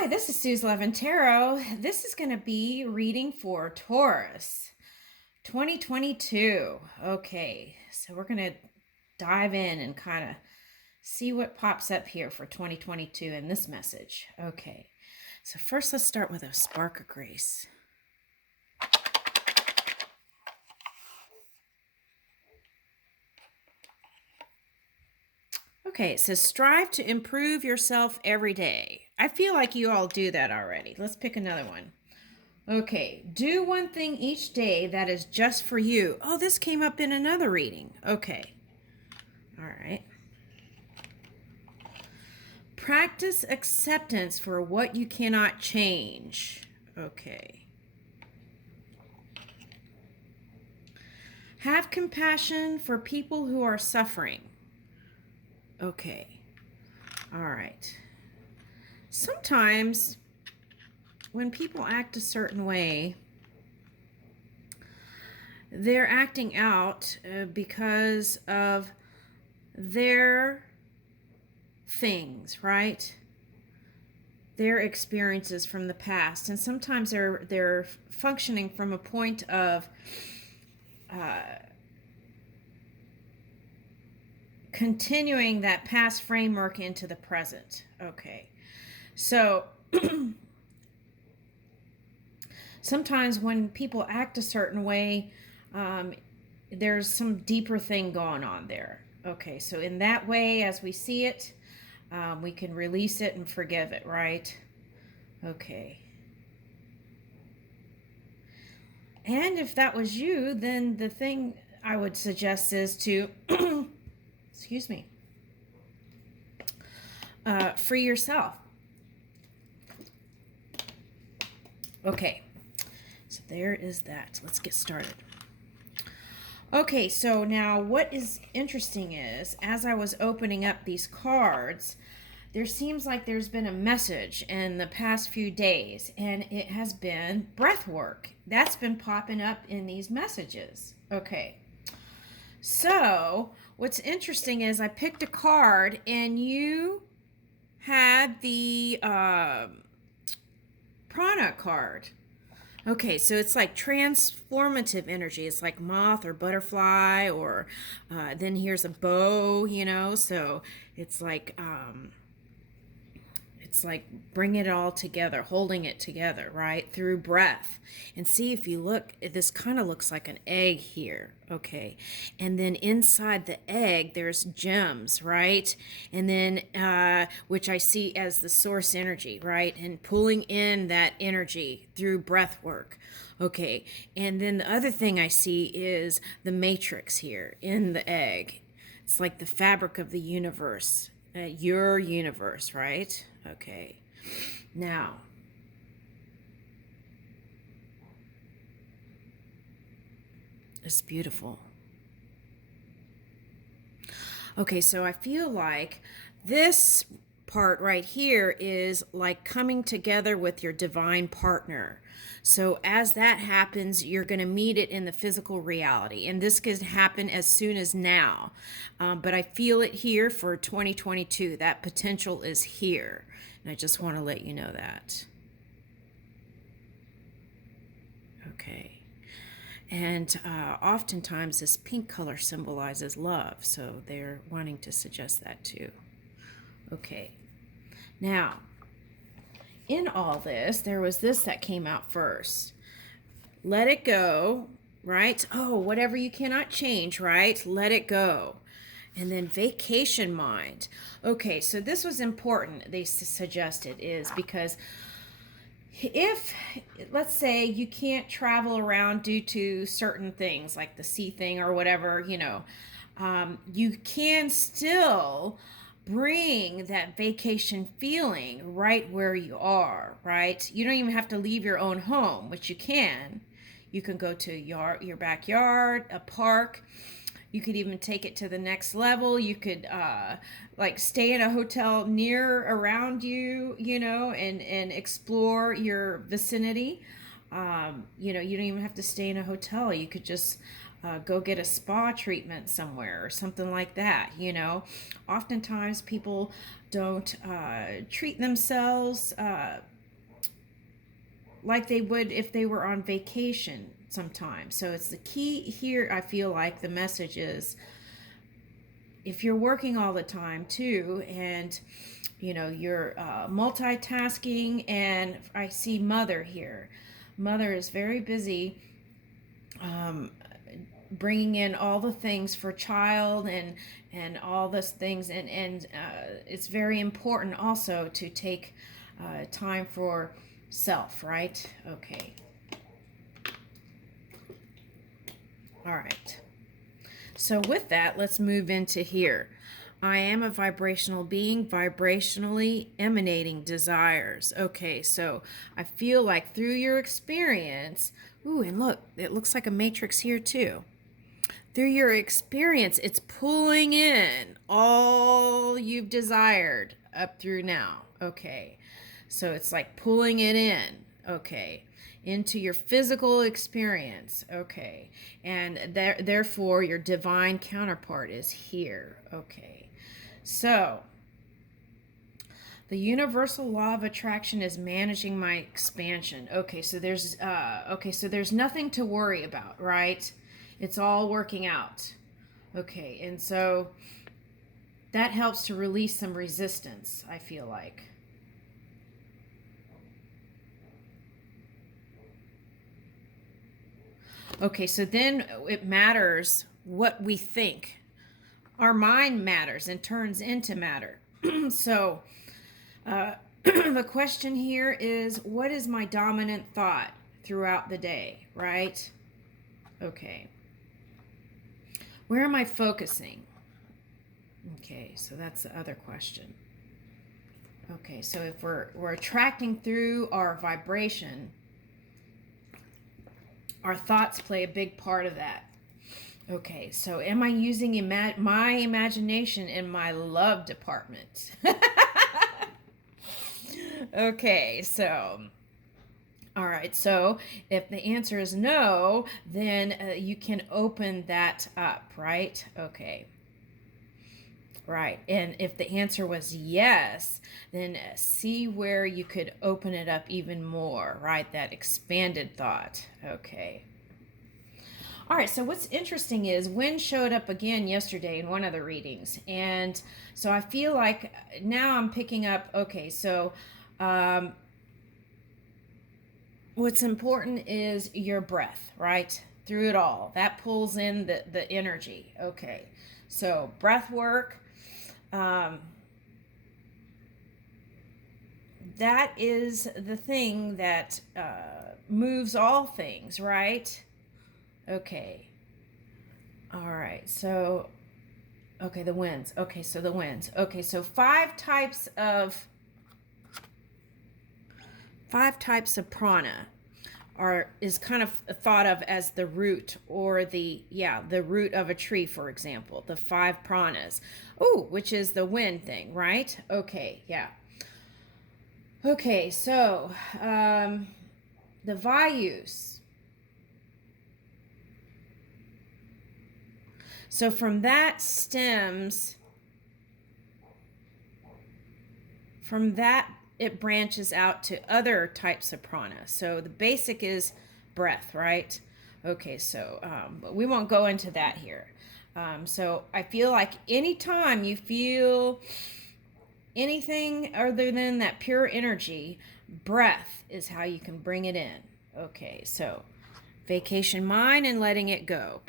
Hi, this is Sue's Love and Tarot. This is going to be reading for Taurus 2022. Okay, so we're going to dive in and kind of see what pops up here for 2022 in this message. Okay, so first let's start with a spark of grace. Okay, it says strive to improve yourself every day. I feel like you all do that already. Let's pick another one. Okay, do one thing each day that is just for you. Oh, this came up in another reading. Okay, all right. Practice acceptance for what you cannot change. Okay. Have compassion for people who are suffering. Okay, all right. Sometimes when people act a certain way, they're acting out because of their things, right? Their experiences from the past, and sometimes they're functioning from a point of continuing that past framework into the present. Okay, so sometimes when people act a certain way, there's some deeper thing going on there. Okay, so in that way, as we see it, we can release it and forgive it, right? Okay. And if that was you, then the thing I would suggest is to, excuse me, free yourself. Okay, so there is that. Let's get started. Okay, so now what is interesting is, as I was opening up these cards, there seems like there's been a message in the past few days, and it has been breath work. That's been popping up in these messages. Okay, so what's interesting is I picked a card, and you had the prana card. Okay, so it's like transformative energy. It's like moth or butterfly, or then here's a bow, so it's like bringing it all together, holding it together, right, through breath. And see, if you look, this kind of looks like an egg here, okay? And then inside the egg, there's gems, right? And then, which I see as the source energy, right? And pulling in that energy through breath work. Okay, and then the other thing I see is the matrix here in the egg. It's like the fabric of the universe, your universe, right? Okay, now it's beautiful. Okay, so I feel like this part right here is like coming together with your divine partner. So as that happens, you're going to meet it in the physical reality. And this can happen as soon as now. But I feel it here for 2022. That potential is here. And I just want to let you know that. Okay. And oftentimes this pink color symbolizes love. So they're wanting to suggest that too. Okay. Now, in all this, there was this that came out first. Let it go, right? Oh, whatever you cannot change, right? Let it go. And then vacation mind. Okay, so this was important, they suggested, is because if, let's say, you can't travel around due to certain things like the sea thing or whatever, you can still bring that vacation feeling right where you are, right? You don't even have to leave your own home, which you can. You can go to your backyard, a park. You could even take it to the next level. You could like stay in a hotel near around you, and explore your vicinity. You don't even have to stay in a hotel. You could just go get a spa treatment somewhere or something like that. Oftentimes people don't treat themselves like they would if they were on vacation sometimes. So it's the key here. I feel like the message is, if you're working all the time too, and you're multitasking, and I see mother here. Mother is very busy, bringing in all the things for child and all those things, and it's very important also to take time for self, right? Okay. All right. So with that, let's move into here. I am a vibrational being, vibrationally emanating desires. Okay, so I feel like through your experience, ooh, and look, it looks like a matrix here too. Through your experience, it's pulling in all you've desired up through now. Okay, so it's like pulling it in. Okay, into your physical experience. Okay, and therefore your divine counterpart is here. Okay, so the universal law of attraction is managing my expansion. Okay, so there's nothing to worry about, right? It's all working out. Okay, and so that helps to release some resistance, I feel like. Okay, so then it matters what we think. Our mind matters and turns into matter. So the question here is, what is my dominant thought throughout the day, right? Okay. Where am I focusing? Okay, so that's the other question. Okay, so if we're attracting through our vibration, our thoughts play a big part of that. Okay, so am I using my imagination in my love department? Okay, so all right, so if the answer is no, then you can open that up, right? Okay. Right, and if the answer was yes, then see where you could open it up even more, right? That expanded thought. Okay. All right, so what's interesting is Wind showed up again yesterday in one of the readings. And so I feel like now I'm picking up, okay, so what's important is your breath, right? Through it all. That pulls in the energy. Okay, so breath work. That is the thing that moves all things, right? Okay. All right. So, okay, the winds. Okay, so the winds. Okay, so five types of prana is kind of thought of as the root, or the root of a tree, for example. The five pranas. Oh, which is the wind thing, right? Okay, yeah. Okay, so the vayus. So from that it branches out to other types of prana. So the basic is breath, right? Okay, so but we won't go into that here. So I feel like anytime you feel anything other than that pure energy, breath is how you can bring it in. Okay, so vacation mind and letting it go.